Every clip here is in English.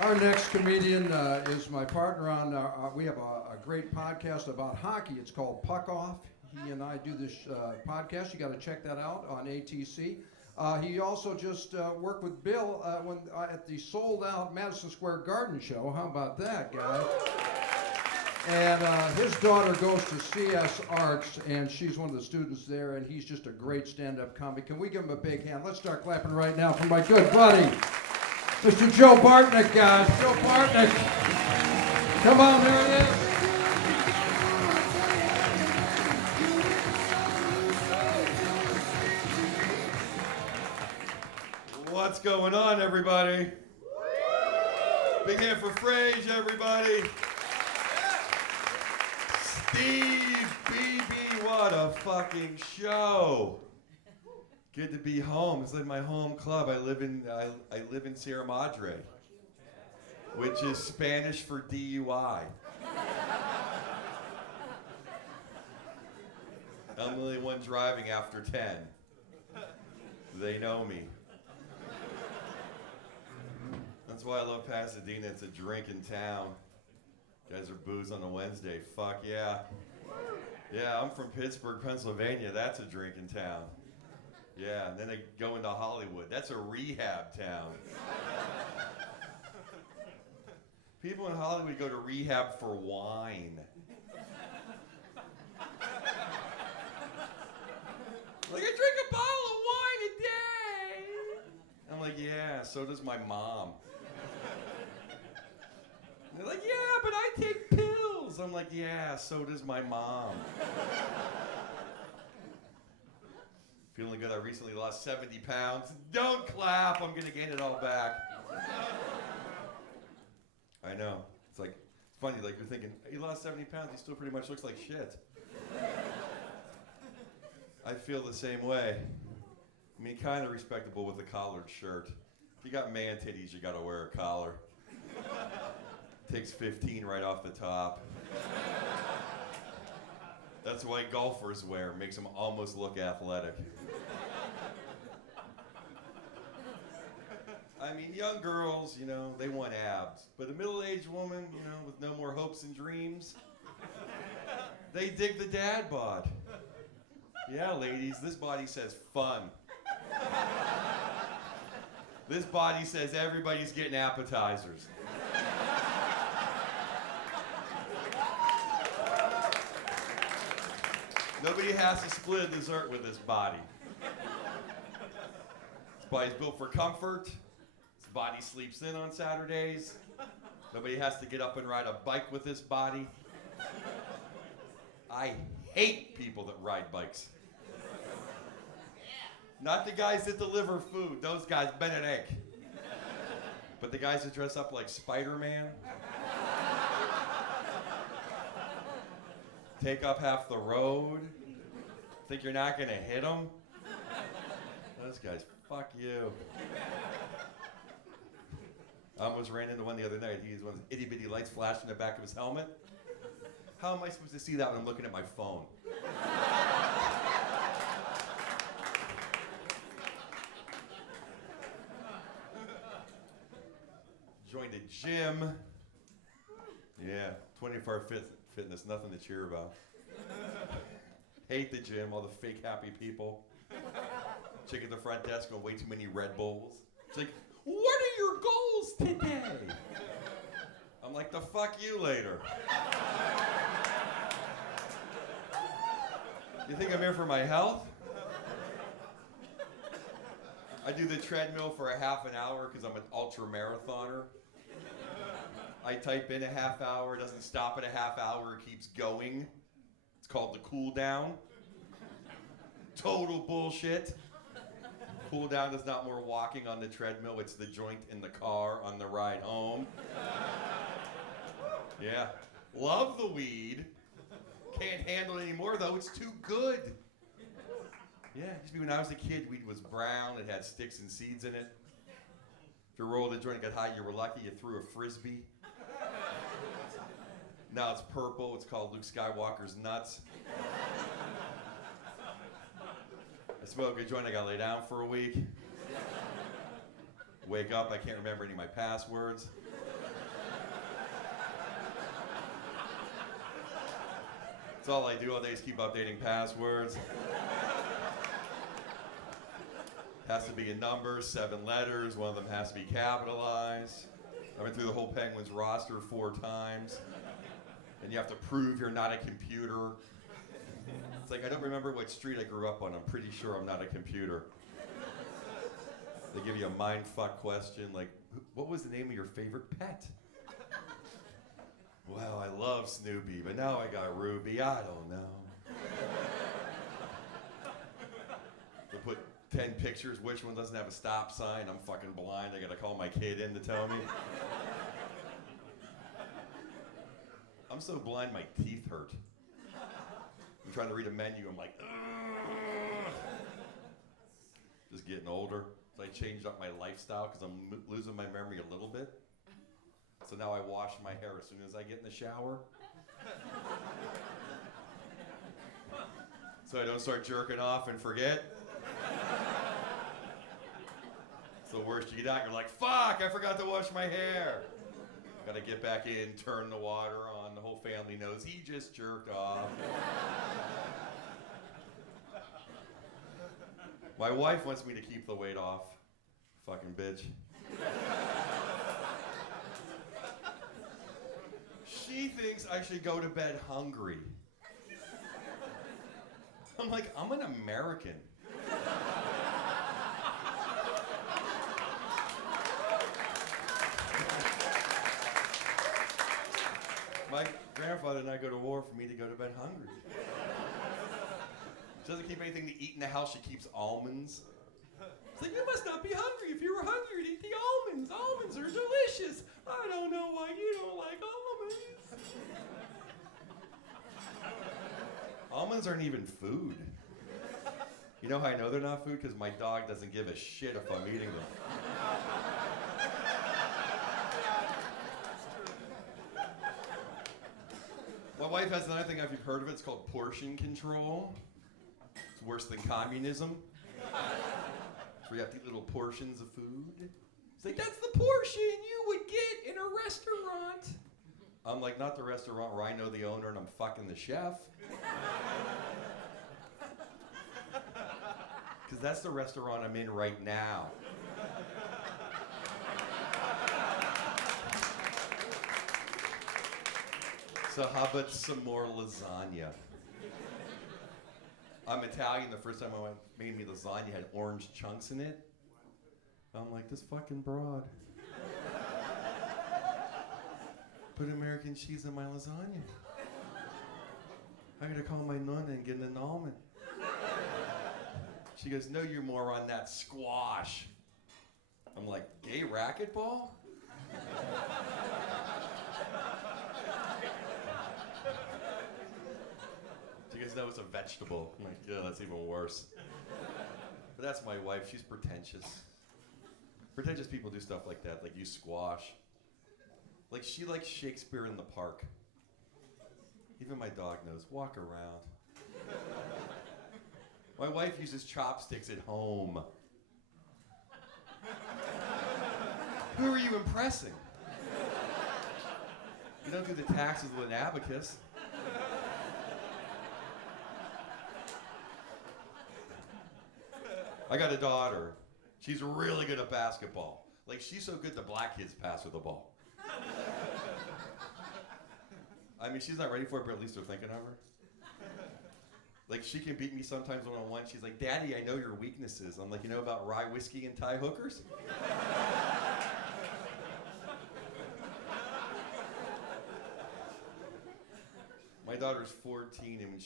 Our next comedian is my partner on, we have a great podcast about hockey. It's called Puck Off. He and I do this podcast. You got to check that out on ATC. He also just worked with Bill at the sold-out Madison Square Garden show. How about that, guys? And his daughter goes to CS Arts, and she's one of the students there, and he's just a great stand-up comic. Can we give him a big hand? Let's start clapping right now for my good buddy, Mr. Joe Bartnick, guys. Joe Bartnick. Come on, there it is. What's going on, everybody? Big hand for Frage, everybody. Steve BB, what a fucking show. Good to be home. It's like my home club. I live in Sierra Madre, which is Spanish for DUI. I'm the only one driving after 10. They know me. That's why I love Pasadena. It's a drinking town. Guys are booze on a Wednesday. Fuck yeah. Yeah, I'm from Pittsburgh, Pennsylvania. That's a drinking town. Yeah, and then they go into Hollywood. That's a rehab town. People in Hollywood go to rehab for wine. Like, I drink a bottle of wine a day. I'm like, yeah, so does my mom. They're like, yeah, but I take pills. I'm like, yeah, so does my mom. Feeling good. I recently lost 70 pounds. Don't clap. I'm going to gain it all back. I know. It's like, it's funny. Like, you're thinking, he lost 70 pounds. He still pretty much looks like shit. I feel the same way. I mean, kind of respectable with a collared shirt. If you got man titties, you got to wear a collar. Takes 15 right off the top. That's why golfers wear. Makes them almost look athletic. I mean, young girls, you know, they want abs. But a middle-aged woman, you know, with no more hopes and dreams, they dig the dad bod. Yeah, ladies, this body says fun. This body says everybody's getting appetizers. Nobody has to split a dessert with this body. This body's built for comfort. This body sleeps in on Saturdays. Nobody has to get up and ride a bike with this body. I hate people that ride bikes. Not the guys that deliver food. Those guys bend an egg. But the guys that dress up like Spider-Man, take up half the road, think you're not gonna hit them? Those guys, fuck you. I almost ran into one the other night. He has one of those itty bitty lights flashing in the back of his helmet. How am I supposed to see that when I'm looking at my phone? Joined a gym. Yeah, 24-hour fitness, nothing to cheer about. Hate the gym, all the fake happy people. Chick at the front desk going way too many Red Bulls. It's like, what are your goals today? I'm like, the fuck you later. You think I'm here for my health? I do the treadmill for a half an hour because I'm an ultra marathoner. I type in a half hour, it doesn't stop at a half hour, it keeps going. It's called the cool down. Total bullshit. Cool down is not more walking on the treadmill, it's the joint in the car on the ride home. Yeah. Love the weed. Can't handle it anymore though, it's too good. Yeah, used to be when I was a kid, weed was brown, it had sticks and seeds in it. If you rolled a joint and got high, you were lucky, you threw a frisbee. Now it's purple, it's called Luke Skywalker's nuts. I smoked a joint, I got laid down for a week. Wake up, I can't remember any of my passwords. That's all I do all day is keep updating passwords. Has to be a number, 7 letters, one of them has to be capitalized. I went through the whole Penguins roster 4 times. And you have to prove you're not a computer. It's like, I don't remember what street I grew up on. I'm pretty sure I'm not a computer. They give you a mindfuck question like, what was the name of your favorite pet? Well, I love Snoopy, but now I got Ruby. I don't know. They put 10 pictures, which one doesn't have a stop sign? I'm fucking blind. I gotta call my kid in to tell me. I'm so blind my teeth hurt. I'm trying to read a menu, I'm like, ugh. Just getting older. So I changed up my lifestyle because I'm losing my memory a little bit. So now I wash my hair as soon as I get in the shower. So I don't start jerking off and forget. It's the worst. You get out, you're like, fuck, I forgot to wash my hair. Gotta get back in, turn the water on. The whole family knows he just jerked off. My wife wants me to keep the weight off. Fucking bitch. She thinks I should go to bed hungry. I'm like, I'm an American. My grandfather and I go to war for me to go to bed hungry. She doesn't keep anything to eat in the house. She keeps almonds. It's like, you must not be hungry. If you were hungry, you'd eat the almonds. Almonds are delicious. I don't know why you don't like almonds. Almonds aren't even food. You know how I know they're not food? Because my dog doesn't give a shit if I'm eating them. My wife has another thing, if you've heard of it, it's called portion control. It's worse than communism. So you have to eat little portions of food. It's like, that's the portion you would get in a restaurant. I'm like, not the restaurant where I know the owner and I'm fucking the chef. Because that's the restaurant I'm in right now. So how about some more lasagna? I'm Italian. The first time my wife made me lasagna had orange chunks in it. I'm like, this fucking broad. Put American cheese in my lasagna. I gotta call my nonna and get an annulment. She goes, no, you moron, that's squash. I'm like, gay racquetball? She goes, no, it's a vegetable. I'm like, yeah, that's even worse. But that's my wife, she's pretentious. Pretentious people do stuff like that, like use squash. Like, she likes Shakespeare in the Park. Even my dog knows, walk around. My wife uses chopsticks at home. Who are you impressing? You don't do the taxes with an abacus. I got a daughter. She's really good at basketball. Like, she's so good the black kids pass her the ball. I mean, she's not ready for it, but at least they're thinking of her. Like, she can beat me sometimes one-on-one. She's like, Daddy, I know your weaknesses. I'm like, you know about rye whiskey and Thai hookers? My daughter's 14, and when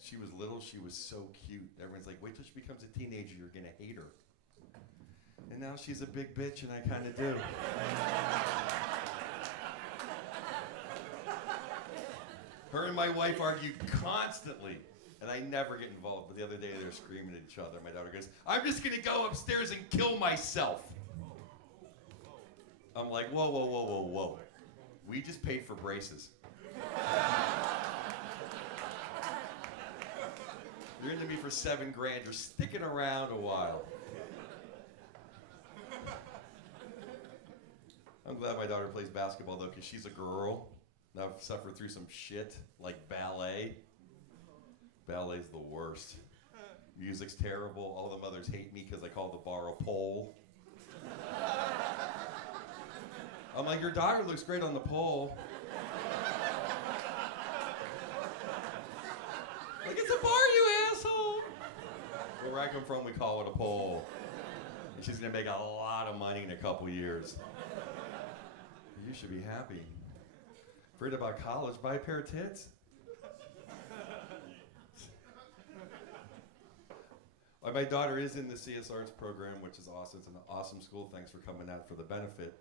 she was little, she was so cute. Everyone's like, wait till she becomes a teenager, you're gonna hate her. And now she's a big bitch, and I kind of do. Her and my wife argue constantly, and I never get involved. But the other day, they were screaming at each other. My daughter goes, I'm just gonna go upstairs and kill myself. I'm like, whoa, whoa, whoa, whoa, whoa. We just paid for braces. You're into me for $7 grand. You're sticking around a while. I'm glad my daughter plays basketball, though, because she's a girl. And I've suffered through some shit like ballet. Ballet's the worst. Music's terrible. All the mothers hate me because I call the bar a pole. I'm like, your daughter looks great on the pole. Like, it's a bar, you asshole. Where I come from, we call it a pole. And she's gonna make a lot of money in a couple years. You should be happy. Afraid about college? Buy a pair of tits. My daughter is in the CSRs program, which is awesome. It's an awesome school. Thanks for coming out for the benefit.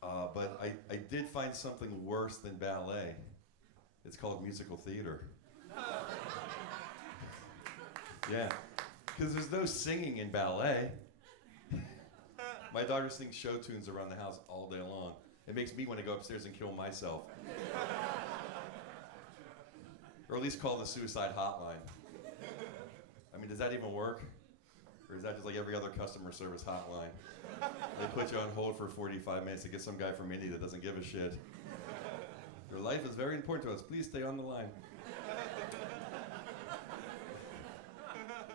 But I did find something worse than ballet. It's called musical theater. Yeah, because there's no singing in ballet. My daughter sings show tunes around the house all day long. It makes me want to go upstairs and kill myself. Or at least call the suicide hotline. I mean, does that even work? Or is that just like every other customer service hotline? They put you on hold for 45 minutes to get some guy from India that doesn't give a shit. Your life is very important to us. Please stay on the line.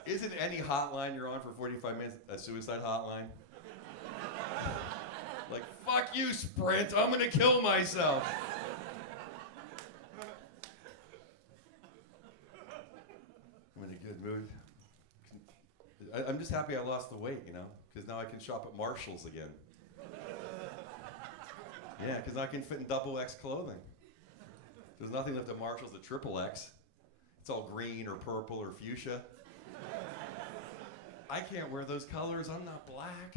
Isn't any hotline you're on for 45 minutes a suicide hotline? Like, fuck you, Sprint. I'm gonna kill myself. I'm in a good mood. I'm just happy I lost the weight, you know, because now I can shop at Marshall's again. Yeah, because I can fit in XXL clothing. There's nothing left at Marshall's at XXX. It's all green or purple or fuchsia. I can't wear those colors. I'm not black.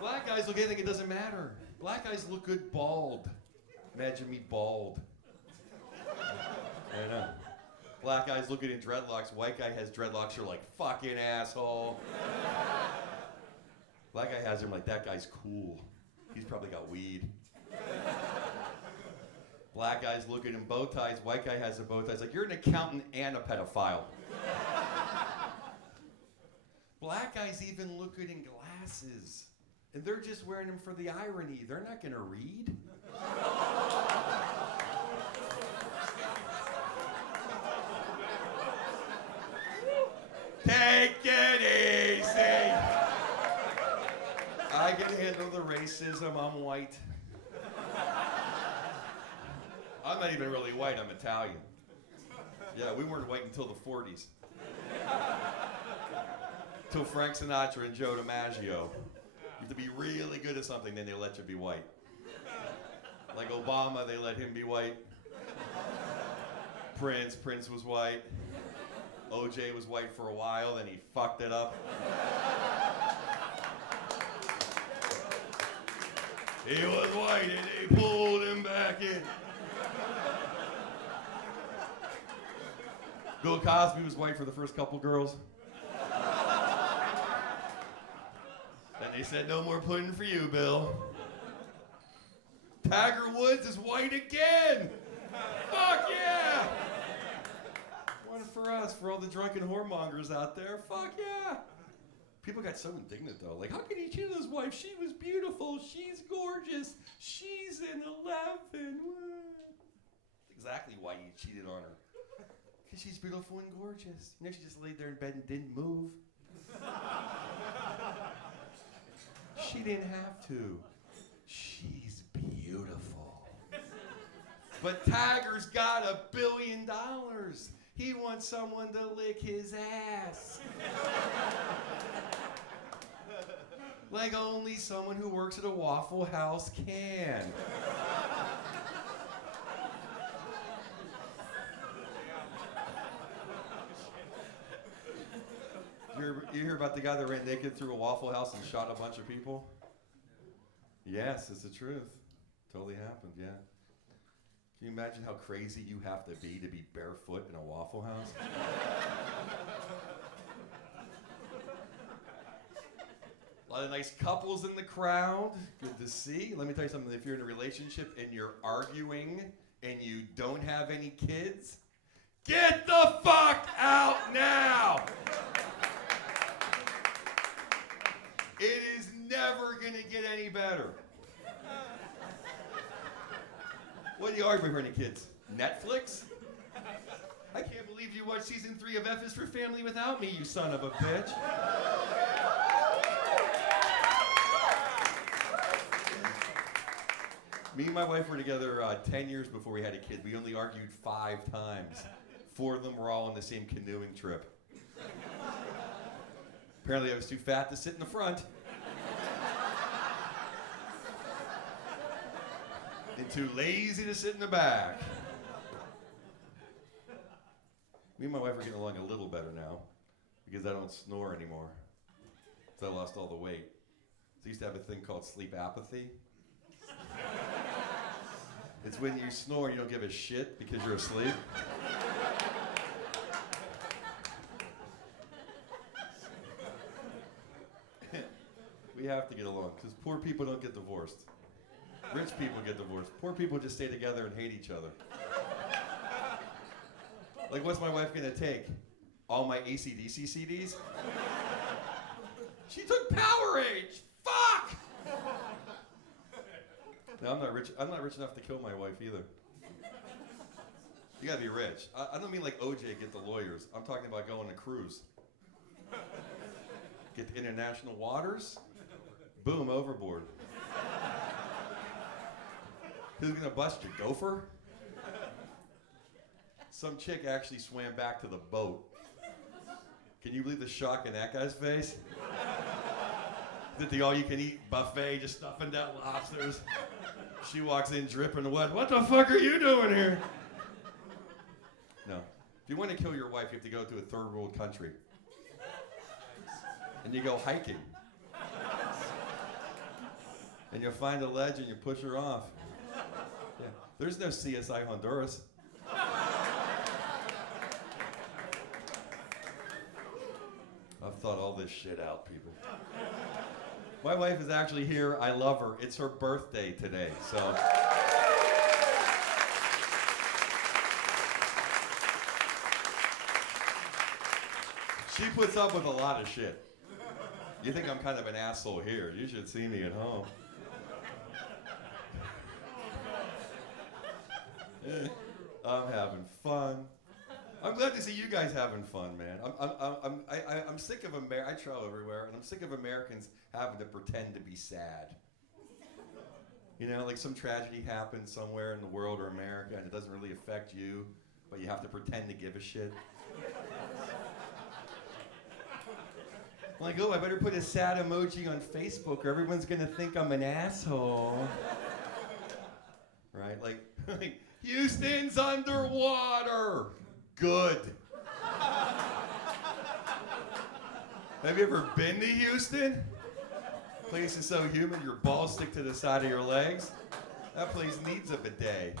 Black guys look anything, it doesn't matter. Black guys look good bald. Imagine me bald. I know. Black guys look good in dreadlocks. White guy has dreadlocks. You're like, fucking asshole. Black guy has them like, that guy's cool. He's probably got weed. Black guys look at him bow ties. White guy has a bow tie. It's like, you're an accountant and a pedophile. Black guys even look good in glasses. And they're just wearing them for the irony. They're not gonna read. Take it easy. I can handle the racism. I'm white. I'm not even really white. I'm Italian. Yeah, we weren't white until the 40s. Till Frank Sinatra and Joe DiMaggio. You have to be really good at something, then they let you be white. Like Obama, they let him be white. Prince was white. OJ was white for a while, then he fucked it up. He was white and they pulled him back in. Bill Cosby was white for the first couple girls. Then they said, no more pudding for you, Bill. Tiger Woods is white again. Fuck yeah. One for us, for all the drunken whoremongers out there. Fuck yeah. People got so indignant though. Like, how can he cheat on his wife? She was beautiful. She's gorgeous. She's an 11. Exactly why he cheated on her. Because she's beautiful and gorgeous. You know, she just laid there in bed and didn't move. She didn't have to. She's beautiful. But Tiger's got $1 billion. He wants someone to lick his ass. Like only someone who works at a Waffle House can. You hear about the guy that ran naked through a Waffle House and shot a bunch of people? Yes, it's the truth. Totally happened, yeah. Can you imagine how crazy you have to be barefoot in a Waffle House? A lot of nice couples in the crowd. Good to see. Let me tell you something. If you're in a relationship and you're arguing and you don't have any kids, get the fuck out now! It is never gonna get any better. What are you arguing for, any kids? Netflix? I can't believe you watched season 3 of F is for Family without me, you son of a bitch. Me and my wife were together 10 years before we had a kid. We only argued 5 times. 4 of them were all on the same canoeing trip. Apparently I was too fat to sit in the front. And too lazy to sit in the back. Me and my wife are getting along a little better now because I don't snore anymore. So I lost all the weight. So I used to have a thing called sleep apathy. It's when you snore and you don't give a shit because you're asleep. We have to get along because poor people don't get divorced. Rich people get divorced. Poor people just stay together and hate each other. Like, what's my wife gonna take? All my AC/DC CDs? She took Powerade! Fuck! No, I'm not rich. I'm not rich enough to kill my wife either. You gotta be rich. I don't mean like OJ get the lawyers. I'm talking about going on a cruise. Get to international waters. Boom, overboard. Who's gonna bust you? Gopher? Some chick actually swam back to the boat. Can you believe the shock in that guy's face? Is it the all-you-can-eat buffet, just stuffing down lobsters? She walks in dripping wet. What the fuck are you doing here? No. If you want to kill your wife, you have to go to a third world country. And you go hiking. And you find a ledge and you push her off. Yeah. There's no CSI Honduras. I've thought all this shit out, people. My wife is actually here. I love her. It's her birthday today, so. She puts up with a lot of shit. You think I'm kind of an asshole here. You should see me at home. I'm having fun. I'm glad to see you guys having fun, man. I'm sick of I travel everywhere, and I'm sick of Americans having to pretend to be sad. You know, like some tragedy happens somewhere in the world or America, and it doesn't really affect you, but you have to pretend to give a shit. I'm like, oh, I better put a sad emoji on Facebook, or everyone's gonna think I'm an asshole. Right? Like Houston's underwater. Good. Have you ever been to Houston? Place is so humid, your balls stick to the side of your legs. That place needs a bidet.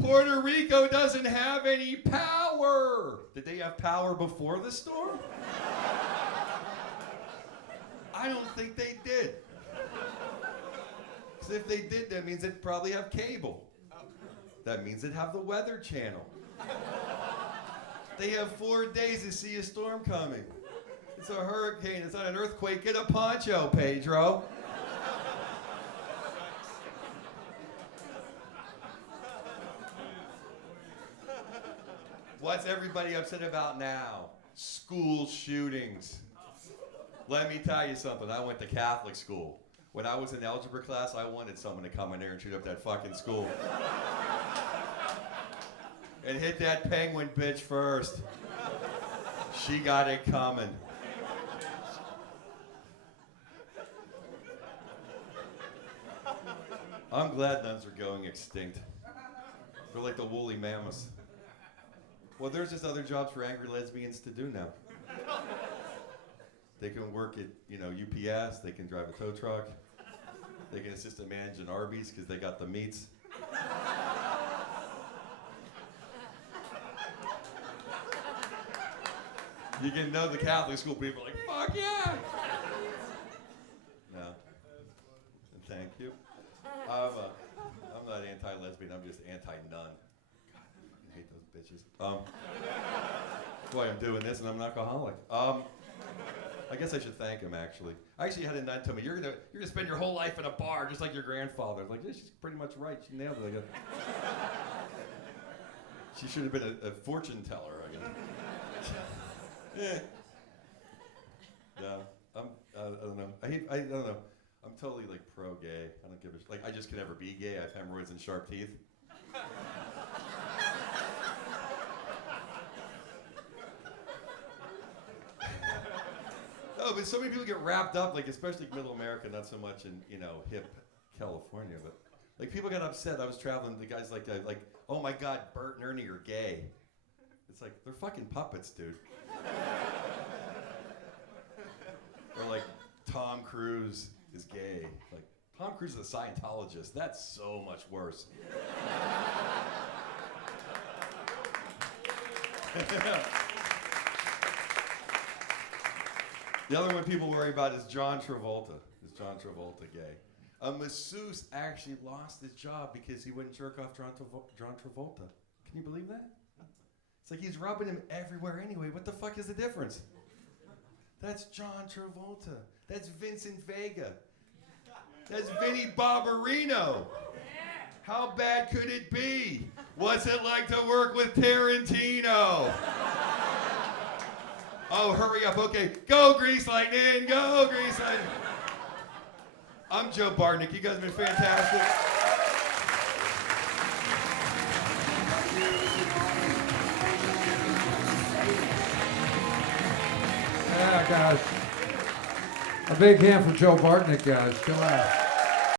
Puerto Rico doesn't have any power. Did they have power before the storm? I don't think they did. Because if they did, that means they'd probably have cable. That means they'd have the Weather Channel. They have 4 days to see a storm coming. It's a hurricane, it's not an earthquake. Get a poncho, Pedro. What's everybody upset about now? School shootings. Let me tell you something, I went to Catholic school. When I was in algebra class, I wanted someone to come in there and shoot up that fucking school. And hit that penguin bitch first. She got it coming. I'm glad nuns are going extinct. They're like the woolly mammoths. Well, there's just other jobs for angry lesbians to do now. They can work at, UPS, they can drive a tow truck, they can assist in managing Arby's because they got the meats. You can know the Catholic school people are like, fuck yeah! No. Thank you. I'm not anti-lesbian, I'm just anti-nun. I hate those bitches. That's why I'm doing this, and I'm an alcoholic. I guess I should thank him, actually. I actually had a nun tell me, you're gonna spend your whole life in a bar just like your grandfather. I was like, yeah, she's pretty much right. She nailed it. She should have been a fortune teller, I guess. Yeah. I don't know. I don't know. I'm totally like pro-gay. I don't give a like. I just can never be gay. I have hemorrhoids and sharp teeth. No, but so many people get wrapped up, like especially Middle America, not so much in hip California, but like people get upset. I was traveling. The guys like, oh my God, Bert and Ernie are gay. It's like they're fucking puppets, dude. Or like Tom Cruise is gay. Like Tom Cruise is a Scientologist. That's so much worse. The other one people worry about is John Travolta. Is John Travolta gay? A masseuse actually lost his job because he wouldn't jerk off John Travolta. Can you believe that? It's like he's rubbing him everywhere anyway. What the fuck is the difference? That's John Travolta. That's Vincent Vega. That's Vinnie Barbarino. How bad could it be? What's it like to work with Tarantino? Oh, hurry up. Okay, go Grease Lightning, go Grease Lightning. I'm Joe Bartnick. You guys have been fantastic. Yeah, guys. A big hand for Joe Bartnick, guys. Come on.